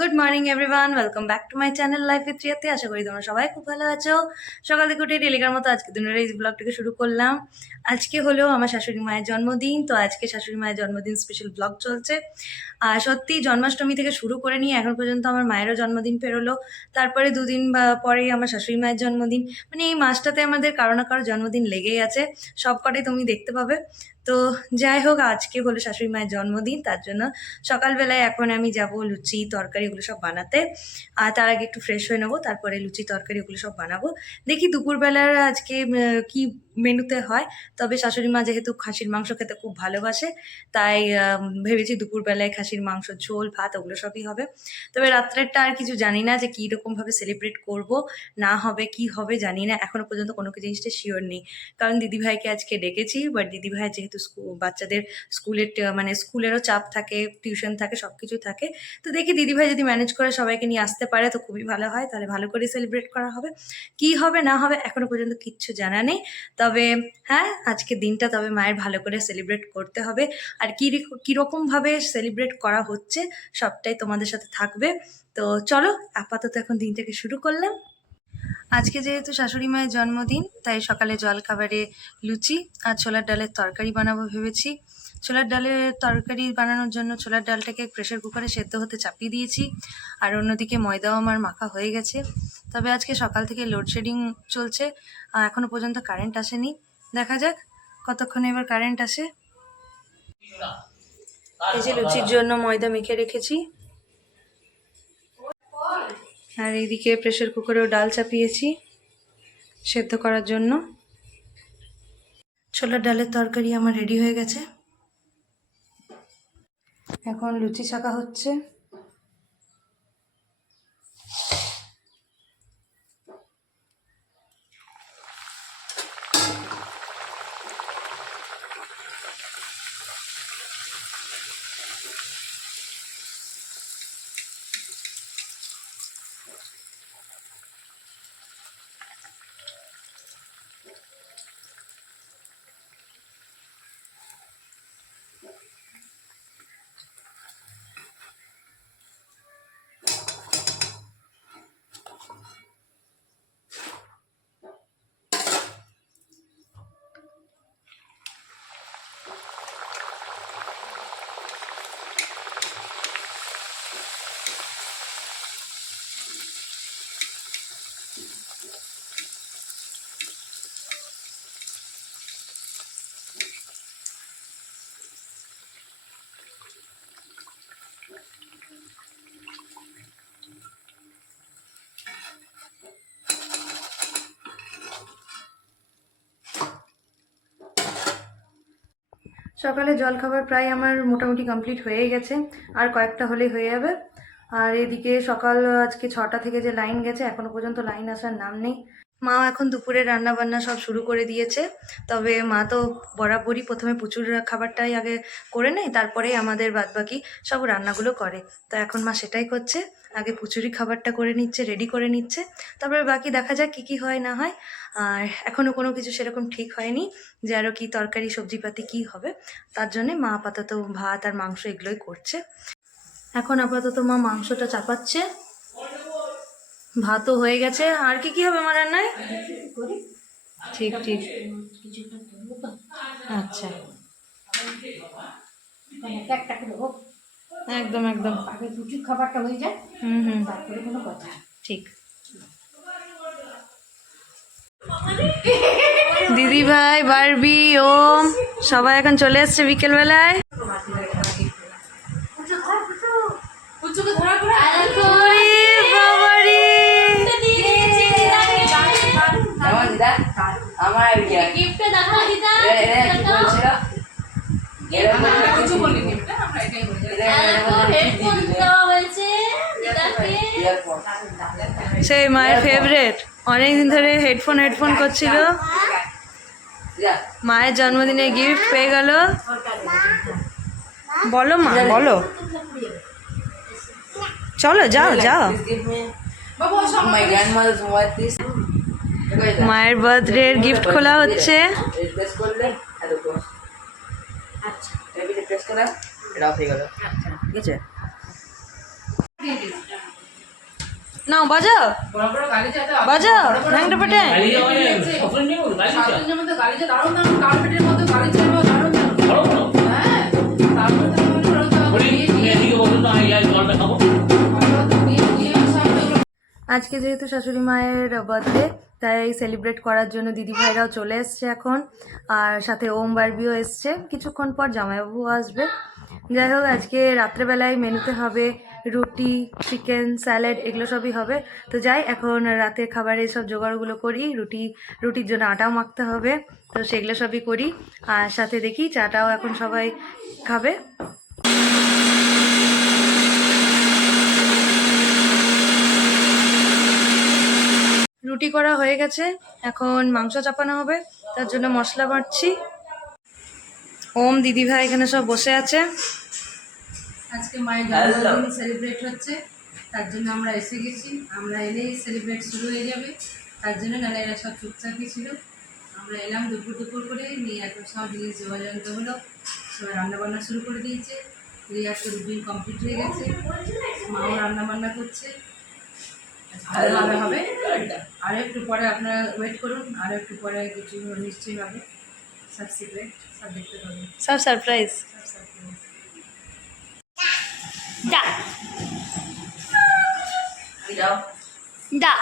Good morning everyone, welcome back to my channel life with রিয়াতে। আশা করি তোমরা সবাই খুব ভালো আছো। সকাল থেকে উঠে ডেলিকার মতো আজকে দিনের এই ব্লগটাকে শুরু করলাম। আজকে হলো আমার শাশুড়ি মায়ের জন্মদিন, তো আজকে শাশুড়ি মায়ের জন্মদিন স্পেশাল ব্লগ চলছে। আর সত্যি জন্মাষ্টমী থেকে শুরু করে নিয়ে এখন পর্যন্ত আমার মায়েরও জন্মদিন পেরোলো, তারপরে দুদিন বা পরেই আমার শাশুড়ি মায়ের জন্মদিন। মানে এই মাসটাতে আমাদের কারো না কারো জন্মদিন লেগেই আছে, সব কটাই তুমি দেখতে পাবে। তো যাই হোক, আজকে হলো শাশুড়ি মায়ের জন্মদিন, তার জন্য সকালবেলায় এখন আমি যাব লুচি তরকারি এগুলো সব বানাতে। আর তার আগে একটু ফ্রেশ হয়ে নেবো, তারপরে লুচি তরকারি ওগুলো সব বানাবো। দেখি দুপুরবেলার আজকে কি মেনুতে হয়। তবে শাশুড়ি মা যেহেতু খাসির মাংস খেতে খুব ভালোবাসে, তাই ভেবেছি দুপুরবেলায় খাসির মাংস ঝোল ভাত ওগুলো সবই হবে। তবে রাত্রেরটা আর কিছু জানি না যে কীরকমভাবে সেলিব্রেট করব না হবে কি হবে জানি না, এখনো পর্যন্ত কোনো জিনিসটা শিওর নেই। কারণ দিদিভাইকে আজকে ডেকেছি, বাট দিদিভাই যেহেতু বাচ্চাদের স্কুলের মানে স্কুলেরও চাপ থাকে, টিউশন থাকে, সব কিছু থাকে। তো দেখি দিদিভাই যদি ম্যানেজ করে সবাইকে নিয়ে আসতে পারে তো খুবই ভালো হয়, তাহলে ভালো করে সেলিব্রেট করা হবে। কি হবে না হবে এখনো পর্যন্ত কিচ্ছু জানা নেই। তবে হ্যাঁ, আজকের দিনটা তবে মায়ের ভালো করে সেলিব্রেট করতে হবে। আর কীরকমভাবে সেলিব্রেট করা হচ্ছে সবটাই তোমাদের সাথে থাকবে। তো চলো, আপাতত এখন দিনটাকে শুরু করলাম। আজকে যেহেতু শাশুড়ি মায়ের জন্মদিন, তাই সকালে জলখাবারে লুচি আর ছোলার ডালের তরকারি বানাবো ভেবেছি। ছোলার ডালের তরকারি বানানোর জন্য ছোলার ডালটাকে প্রেশার কুকারে সেদ্ধ হতে চাপিয়ে দিয়েছি, আর অন্যদিকে ময়দাও আমার মাখা হয়ে গেছে। তবে আজকে সকাল থেকে লোডশেডিং চলছে, এখনও পর্যন্ত কারেন্ট আসেনি। দেখা যাক কতক্ষণে এবার কারেন্ট আসে। এই যে লুচির জন্য ময়দা মেখে রেখেছি, আর এইদিকে প্রেশার কুকারেও ডাল চাপিয়েছি সেদ্ধ করার জন্য। ছোলার ডালের তরকারি আমার রেডি হয়ে গেছে, এখন লুচি ছাকা হচ্ছে। সকালে জলখাবার প্রায় আমার মোটামুটি কমপ্লিট হয়ে গেছে, আর কয়েকটা হলেই হয়ে যাবে। আর এদিকে সকাল আজকে 6টা থেকে যে লাইন গেছে, এখনো পর্যন্ত লাইন আসার নাম নেই। মা এখন দুপুরে রান্না বান্না সব শুরু করে দিয়েছে। তবে মা তো বরাবরই প্রথমে প্রচুর খাবারটাই আগে করে নেয়, তারপরেই আমাদের বাদবাকি সব রান্নাগুলো করে। তো এখন মা সেটাই করছে, আগে পুচুরি খাবারটা করে নিচ্ছে, রেডি করে নিচ্ছে, তারপরে বাকি দেখা যাক কী কী হয় না হয়। আর এখনও কোনো কিছু সেরকম ঠিক হয়নি যে আরও কী তরকারি সবজিপাতি কী হবে। তার জন্যে মা আপাতত ভাত আর মাংস এগুলোই করছে। এখন আপাতত মা মাংসটা চাপাচ্ছে, ভাতও হয়ে গেছে। আর কি কি হবে আমার রান্নায়? ঠিক ঠিক, আচ্ছা, একদম একদম, আগে রুটির খাবারটা হয়ে যায়, তারপরে কোনো কথা। ঠিক। দিদি ভাই, বারবি, ওম সবাই এখন চলে এসছে বিকেলবেলায়। সেই মায়ের ফেভারিট, অনেকদিন ধরে হেডফোন করছিল, মায়ের জন্মদিনে গিফট পেয়ে গেল। বলো মা, বলো, চলো যাও যাও। মায়ের বার্থডের গিফট খোলা হচ্ছে। নাও বাজাও বাজাও ন্যাংটা পেটে। আজকে যেহেতু শাশুড়ি মায়ের বার্থডে, তাই সেলিব্রেট করার জন্য দিদি ভাইরাও চলে এসছে এখন, আর সাথে ওম বারবিও এসছে, কিছুক্ষণ পর জামাইবাবু আসবে। যাই হোক, আজকে রাত্রেবেলায় মেনুতে হবে রুটি, চিকেন, স্যালাড, এগুলো সবই হবে। তো যাই, এখন রাতে খাবারের সব জোগাড়গুলো করি। রুটির জন্য আটাও মাখতে হবে, তো সেগুলো সবই করি। আর সাথে দেখি চাটাও এখন সবাই খাবে। রুটি করা হয়ে গেছে, এখন মাংস চাপানো হবে, তার জন্য মশলা বাটছি। ওম দিদি ভাই এখানে সব বসে আছে। আজকে মায়ের জন্মদিন সেলিব্রেট হচ্ছে, তার জন্য আমরা এসে গেছি। আমরা এলেই সেলিব্রেট শুরু হয়ে যাবে, তার জন্য নাহলে এরা সব চুপচাপই ছিল। আমরা এলাম দুপুর করে, নিয়ে এখন সব জিনিস যোগাযন্ত হলো, সবাই রান্নাবান্না শুরু করে দিয়েছে। রিয়ার তো রুটিন কমপ্লিট হয়ে গেছে, মাও রান্নাবান্না করছে, ভালো হবে। আরও একটু পরে আপনারা ওয়েট করুন, আরও একটু পরে কিছু নিশ্চয়ই হবে, সব সিক্রেট, সব দেখতে পাবেন, সব সারপ্রাইজ। সব সারপ্রাইজ। দা দা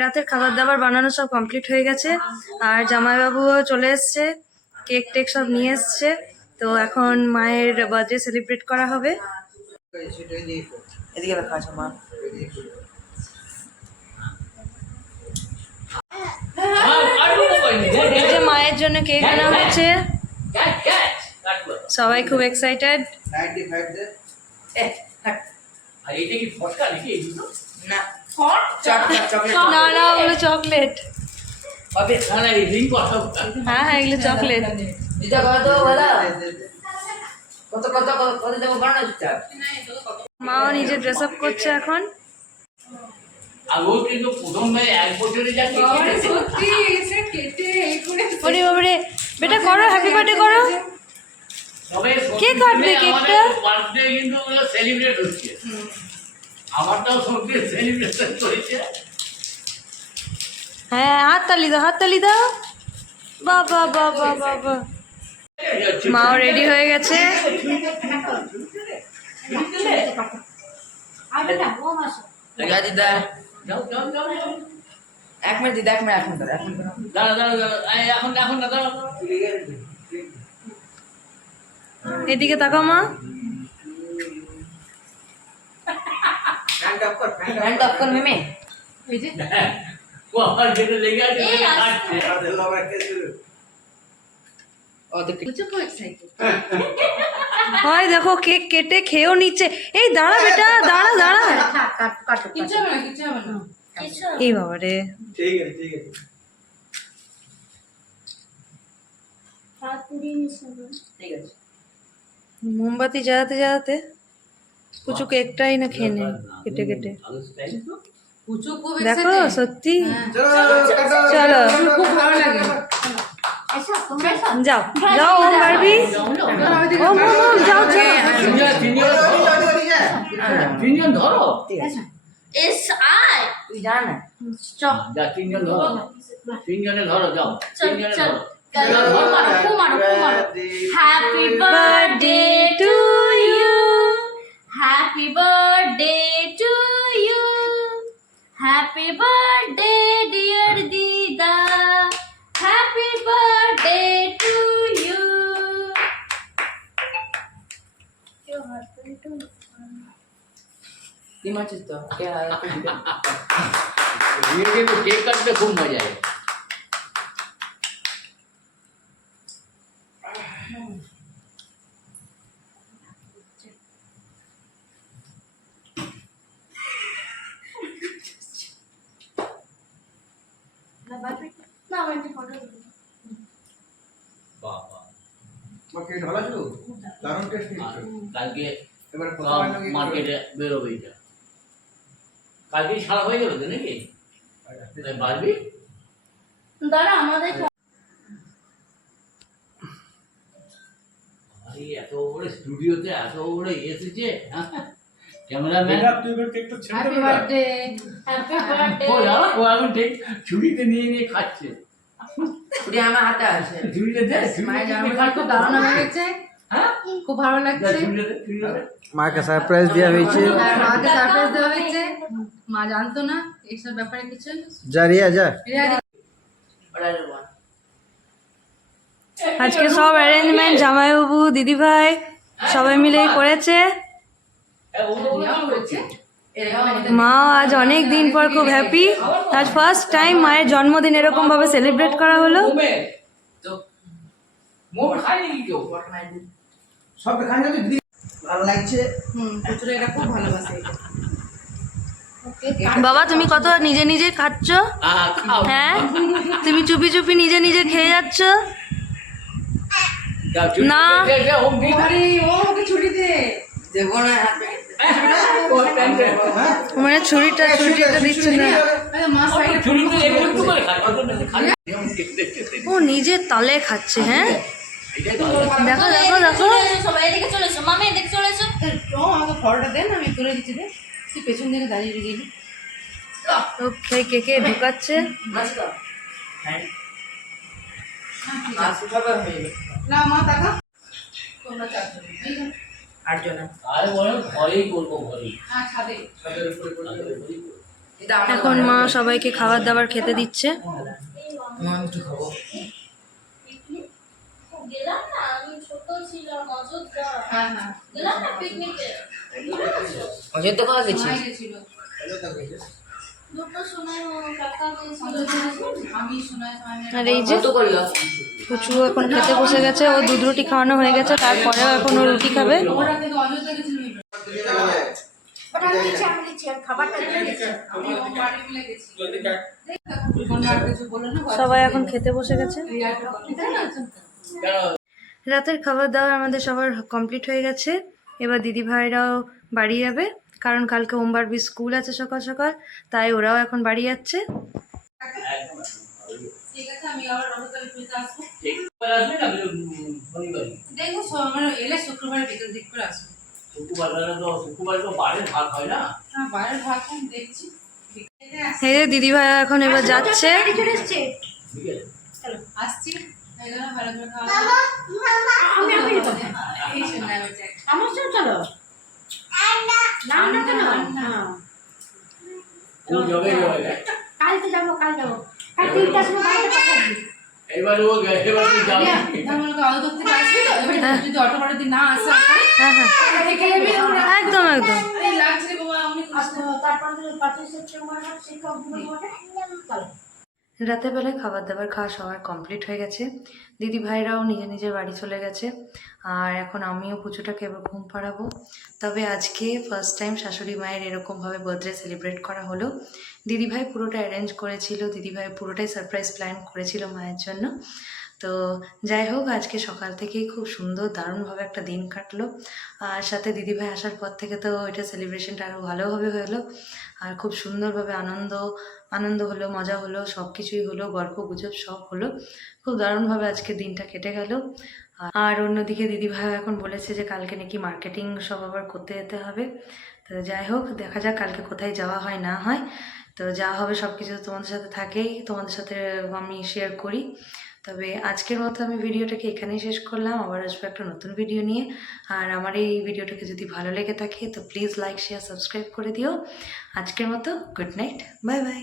রাতের খাবার দাবার বানানো সব কমপ্লিট হয়ে গেছে, আর জামাইবাবুও চলে এসছে, কেক টেক সব নিয়ে এসছে। তো এখন মায়ের বার্থডে সেলিব্রেট করা হবে। এদিকে রাখা আছে মা। এই যে মায়ের জন্য কেক আনা হয়েছে, সবাই খুব এক্সাইটেড। না না, ওগুলো চকলেট। হ্যাঁ হ্যাঁ, এগুলো চকলেট। মাও নিজে ড্রেস আপ করছে এখন। ওরে বাবারে, বেটা করো, হ্যাপি বার্থডে করো। কে কাটবে কেকটা? বার্থডে কিন্তু সেলিব্রেট হচ্ছে, আমারটাও সত্যি সেলিব্রেশন করেছে। হ্যাঁ, হাততালি দাও, হাততালি দাও। বাবা বাবা বাবা, মাও রেডি হয়ে গেছে। দিদা এক মিনিট, দিদা এক মিনিট, এখন এখন না দাঁড়া। এদিকে তাকাও মা। হ্যান্ড অফ কর মেমে। এই যে ও আমার যেটা লেগে আছে ও তো খুব এক্সাইটেড। হয় দেখো, কেক কেটে খেয়েও নিচ্ছে। এই দাঁড়া বেটা, দাঁড়া দাঁড়া। কিচ্ছু হবে না, কিচ্ছু হবে না। এই বাবা রে, ঠিক আছে ঠিক আছে ঠিক আছে। মোমবাতি জ্বালাতে জ্বালাতে কুচু কেকটাই না খেয়ে নে কেটে কেটে। কুচু খুব দেখো excited। সত্যি। হ্যাঁ। চলো খুব ভালো লাগে। যাও যাও ওম বারবি, ওম ওম ওম, যাও যাও। তিনজন ধরো, তুই যা না। যা তিনজন ধরো, তিনজনে ধরো, যাও তিনজনে ধরো। Happy birthday to you. Happy birthday to you. Happy birthday dear Dida. Happy birthday to you. ডিমাচিস তো কে আপনি দিবেন? মেয়েকে তো কেক কাটতে খুব মজা হয়। বাবা কালকে এবারে সব মার্কেটে বেরোবে এটা কালকে সারা হয়ে গেল তো নাকি তাই বাড়বি দাঁড়া আমাদের ভাই এত বড় স্টুডিওতে এত বড় এসেছে ক্যামেরাম্যান তুই এবার কেকটা ছেড়ে হ্যাপি দেবে না? বার্থডে হ্যাপি বার্থডে ও জানো ও এখন ঠিক ছুরিতে নিয়ে নিয়ে খাচ্ছে ছুরি আমার হাতে আছে ছুরিতে দে মায়ের জন্মদিন খুব দারুণ হয়ে গেছে, হ্যাঁ খুব ভালো লাগছে। ছুরিতে মাকে সারপ্রাইজ দেওয়া হয়েছে। আর মাকে সারপ্রাইজ দেওয়া হয়েছে, মা জানতো না এইসব ব্যাপারে কিছু। যা রিয়া যা। আজকে সব অ্যারেঞ্জমেন্ট জামাইবাবু দিদিভাই সবাই মিলেই করেছে। মা আজ অনেক দিন পর খুব হ্যাপি, আজ ফার্স্ট টাইম মায়ের জন্মদিন এরকম ভাবে সেলিব্রেট করা হলো। তো মোট খায়নি কি কেউ সব খাই না দিদি ভালো লাগছে। পুত্র এটা খুব ভালোবাসে। বাবা তুমি কত নিজে নিজে খাচ্ছ? খাও হ্যাঁ তুমি চুপি চুপি নিজে নিজে খেয়ে যাচ্ছ না। আরে ও ওকে ছুটি দে। দেবো না হাতে মানে ছুরিটা দিচ্ছে না, আরে মা সাইডে ছুরিতে একটু করে খায় অত বেশি খায় ও নিজের তালে খাচ্ছে। হ্যাঁ এটাই তো দেখো দেখো দেখো চলে এসো, সবাই এদিকে চলে এসো, মামি এদিকে চলে এসো। ও আমাকে ফটোটা দেন, আমি তুলে দিচ্ছি। দে তুই পেছন দিকে দাঁড়িয়ে গেলি। ওকে কেকে ঢুকাচ্ছে। মাস্টার হ্যাঁ মাছ খাবার হয়ে গেল না মা টাকা তোমরা চারজন এই যে, 8 জন আরে বলো ঘরেই করবো ঘরেই হ্যাঁ ছাদে। এটা আমার এখন মা সবাইকে খাবার দাবার খেতে দিচ্ছে। আমি কি খাবো গেলাম না, আমি ছোট ছিলাম অযোধ্যা, হ্যাঁ হ্যাঁ গেলাম না পিকনিকে, অযোধ্যা খাওয়া গেছি মাই গেছিল। দুটো সময় কাকা গেছিল। আমি শোনাই আমি আর এই যে কত করিও পুচু এখন খেতে বসে গেছে, ও দুধ রুটি খাওয়ানো হয়ে গেছে, তারপরেও এখন ও রুটি খাবে। ওরা থেকে অযোধ্যা গেছিল। আমি ও বাড়ি মিলে গেছি। কোন আর কিছু বলো না। সবাই এখন খেতে বসে গেছে। কেন রাতের খাবার দাবার আমাদের সবার কমপ্লিট হয়ে গেছে। এবার দিদি ভাইরাও বাড়ি যাবে, কারণ কালকে ওমবারবি স্কুল আছে সকাল সকাল, তাই ওরাও এখন বাড়ি যাচ্ছে। ঠিক আছে আমি আবার অযোধ্যা ফিরে আসবো। ঠিক করে আসবে না শনিবারই দেখো আমার এলে শুক্রবার বিকেল দিক করে আসবো। শুক্রবার তো বাড়ির ভাগ হয় না হ্যাঁ বাইরের ভাগ আমি দেখছি। এই যে দিদি ভাই এখন এবার যাচ্ছে। ঠিক আছে আসছি এই জন্য ভালো করে খাওয়া দাওয়া। আমি এই শোনা বাচ্চা আমার সাথে চলো না না কেন ও যাবে কালকে যাবো কাল তিনটার সময় বাড়িতে পাঠাবি। এবারে ও এবার তুই যাবি তাহলে অযোধ্যা থেকে আসবি তো এবারে যদি অটো ভাড়া দিয়ে না আসা করে হ্যাঁ হ্যাঁ থেকে যাবি আমরা। একদম একদম। এই লাগছে রে বাবা আমি আসবো তারপরে 25 সেপ্টেম্বর শিক্ষক দিবস বটে। চলো রাতের বেলায় খাবার দাবার খাওয়া সবার কমপ্লিট হয়ে গেছে। দিদি ভাইরাও নিজের নিজের বাড়ি চলে গেছে, আর এখন আমিও পুজোটাকে এবার ঘুম পাড়াবো। তবে আজকে ফার্স্ট টাইম শাশুড়ি মায়ের এরকমভাবে বার্থডে সেলিব্রেট করা হলো। দিদিভাই পুরোটা অ্যারেঞ্জ করেছিল, দিদিভাই পুরোটাই সারপ্রাইজ প্ল্যান করেছিল মায়ের জন্য। তো যাই হোক, আজকে সকাল থেকেই খুব সুন্দর দারুণভাবে একটা দিন কাটলো। আর সাথে দিদিভাই আসার পর থেকে তো এটা সেলিব্রেশনটা আরও ভালোভাবে হলো, আর খুব সুন্দরভাবে আনন্দ হলো, মজা হলো, সব কিছুই হলো, গল্প গুজব সব হলো। খুব দারুণভাবে আজকে দিনটা কেটে গেল। আর অন্যদিকে দিদিভাই এখন বলেছে যে কালকে নাকি মার্কেটিং সব আবার করতে যেতে হবে। তো যাই হোক, দেখা যাক কালকে কোথায় যাওয়া হয় না হয়। তো যা হবে সব কিছু তোমাদের সাথে থাকেই, তোমাদের সাথে আমি শেয়ার করি। তবে আজকের মতো আমি ভিডিওটাকে এখানেই শেষ করলাম, আবার আসবো একটা নতুন ভিডিও নিয়ে। আর আমার এই ভিডিওটাকে যদি ভালো লেগে থাকে তো প্লিজ লাইক শেয়ার সাবস্ক্রাইব করে দিও। আজকের মতো গুড নাইট, বাই বাই।